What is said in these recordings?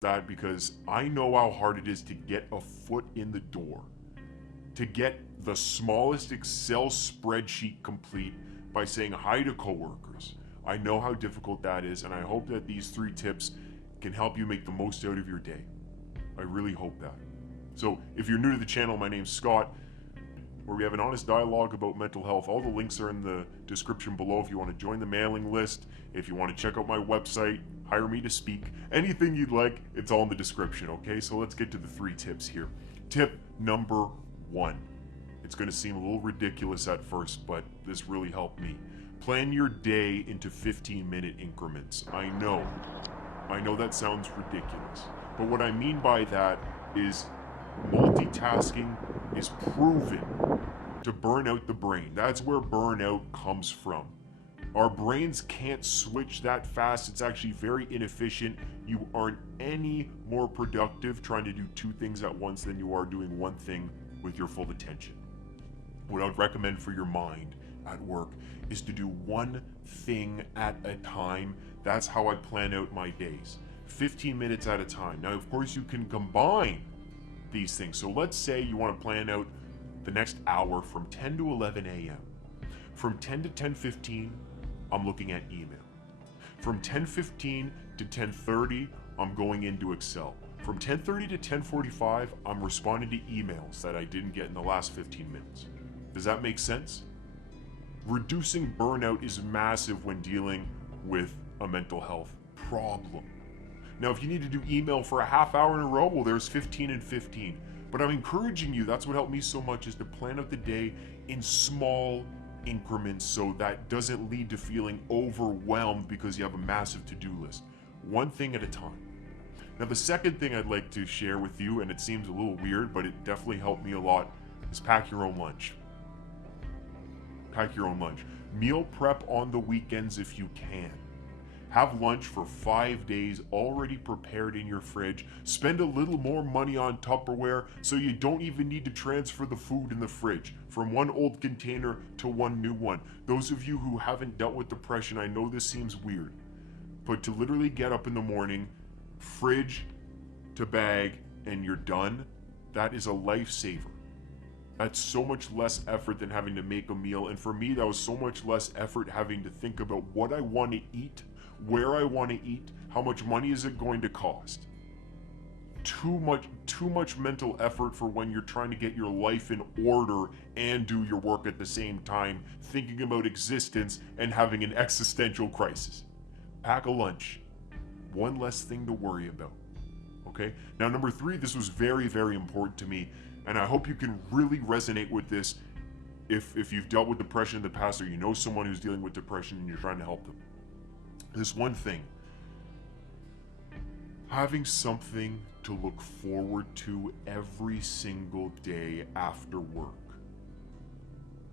that because I know how hard it is to get a foot in the door, to get the smallest Excel spreadsheet complete by saying hi to coworkers. I know how difficult that is, and I hope that these 3 tips can help you make the most out of your day. I really hope that. So, if you're new to the channel, my name's Scott, where we have an honest dialogue about mental health. All the links are in the description below if you want to join the mailing list, if you want to check out my website, hire me to speak, anything you'd like, it's all in the description, okay? So let's get to the 3 tips here. Tip number 1. It's going to seem a little ridiculous at first, but this really helped me. Plan your day into 15-minute increments. I know that sounds ridiculous, but what I mean by that is multitasking is proven to burn out the brain. That's where burnout comes from. Our brains can't switch that fast. It's actually very inefficient. You aren't any more productive trying to do 2 things at once than you are doing 1 thing with your full attention. What I would recommend for your mind at work is to do 1 thing at a time. That's how I plan out my days. 15 minutes at a time. Now, of course, you can combine these things. So let's say you want to plan out the next hour from 10 to 11 a.m. From 10 to 10:15, I'm looking at email. From 10:15 to 10:30, I'm going into Excel. From 10:30 to 10:45, I'm responding to emails that I didn't get in the last 15 minutes. Does that make sense? Reducing burnout is massive when dealing with a mental health problem. Now, if you need to do email for a half hour in a row, well, there's 15 and 15. But I'm encouraging you, that's what helped me so much, is to plan out the day in small increments so that doesn't lead to feeling overwhelmed because you have a massive to-do list. 1 thing at a time. Now, the second thing I'd like to share with you, and it seems a little weird, but it definitely helped me a lot, is pack your own lunch. Pack your own lunch. Meal prep on the weekends if you can. Have lunch for 5 days already prepared in your fridge. Spend a little more money on Tupperware so you don't even need to transfer the food in the fridge from 1 old container to 1 new one. Those of you who haven't dealt with depression, I know this seems weird, but to literally get up in the morning, fridge to bag, and you're done, that is a lifesaver. That's so much less effort than having to make a meal, and for me, that was so much less effort having to think about what I want to eat, where I want to eat, how much money is it going to cost. Too much mental effort for when you're trying to get your life in order and do your work at the same time, thinking about existence and having an existential crisis. Pack a lunch. 1 less thing to worry about. Okay? Now, number 3, this was very, very important to me, and I hope you can really resonate with this if you've dealt with depression in the past or you know someone who's dealing with depression and you're trying to help them. This 1 thing, having something to look forward to every single day after work.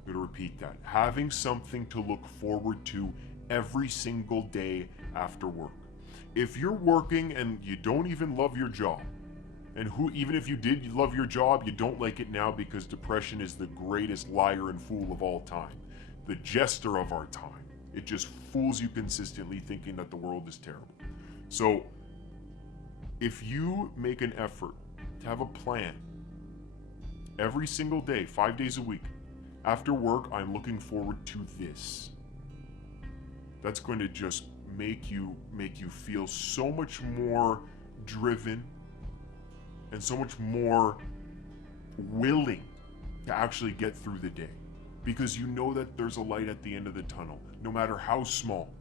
I'm going to repeat that. Having something to look forward to every single day after work. If you're working and you don't even love your job, and even if you did love your job, you don't like it now because depression is the greatest liar and fool of all time. The jester of our time. It just fools you consistently thinking that the world is terrible. So, if you make an effort to have a plan every single day, 5 days a week, after work, I'm looking forward to this. That's going to just make you feel so much more driven and so much more willing to actually get through the day. Because you know that there's a light at the end of the tunnel, no matter how small.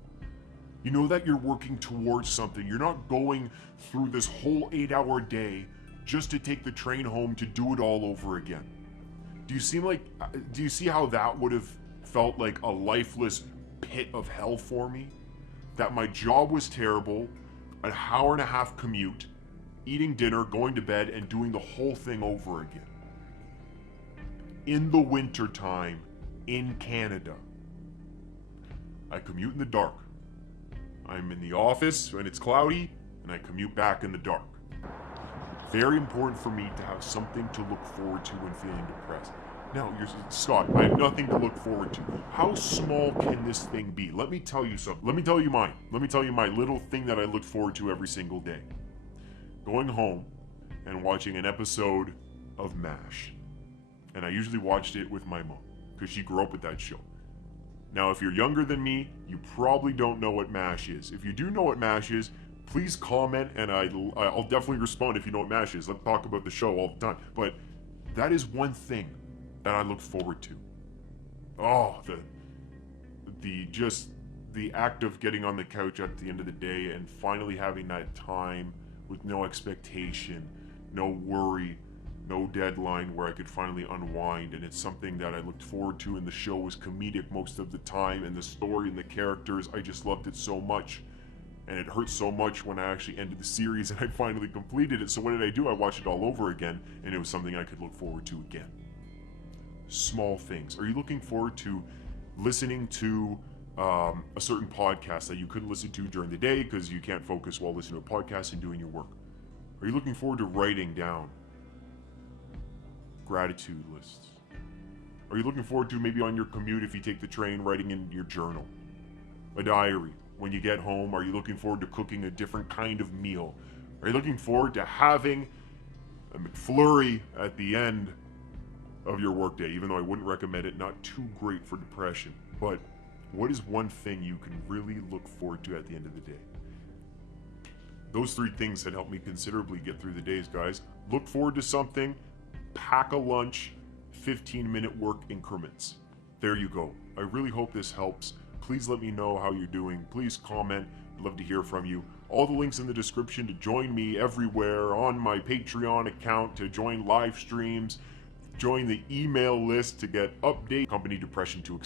You know that you're working towards something. You're not going through this whole 8-hour day just to take the train home to do it all over again. Do you see how that would have felt like a lifeless pit of hell for me? That my job was terrible, an hour and a half commute, eating dinner, going to bed, and doing the whole thing over again. In the winter time, in Canada. I commute in the dark. I'm in the office when it's cloudy, and I commute back in the dark. Very important for me to have something to look forward to when feeling depressed. Now, Scott, I have nothing to look forward to. How small can this thing be? Let me tell you something. Let me tell you mine. Let me tell you my little thing that I look forward to every single day. going home and watching an episode of MASH. And I usually watched it with my mom because she grew up with that show. Now, if you're younger than me, you probably don't know what MASH is. If you do know what MASH is, please comment and I'll definitely respond if you know what MASH is. Let's talk about the show all the time. But that is one thing that I look forward to. Oh, the act of getting on the couch at the end of the day and finally having that time with no expectation, no worry, no deadline, where I could finally unwind. And it's something that I looked forward to, and the show was comedic most of the time, and the story and the characters, I just loved it so much. And it hurt so much when I actually ended the series and I finally completed it. So what did I do? I watched it all over again, and it was something I could look forward to again. Small things. Are you looking forward to listening to a certain podcast that you couldn't listen to during the day because you can't focus while listening to a podcast and doing your work? Are you looking forward to writing down gratitude lists? Are you looking forward to, maybe on your commute if you take the train, writing in your journal, a diary? When you get home, are you looking forward to cooking a different kind of meal? Are you looking forward to having a McFlurry at the end of your workday? Even though I wouldn't recommend it, not too great for depression. But what is one thing you can really look forward to at the end of the day? Those three things had helped me considerably get through the days, guys. Look forward to something, pack a lunch, 15-minute work increments. There you go. I really hope this helps. Please let me know how you're doing. Please comment. I'd love to hear from you. All the links in the description to join me everywhere, on my Patreon account, to join live streams, join the email list to get updates. Company depression to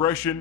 expression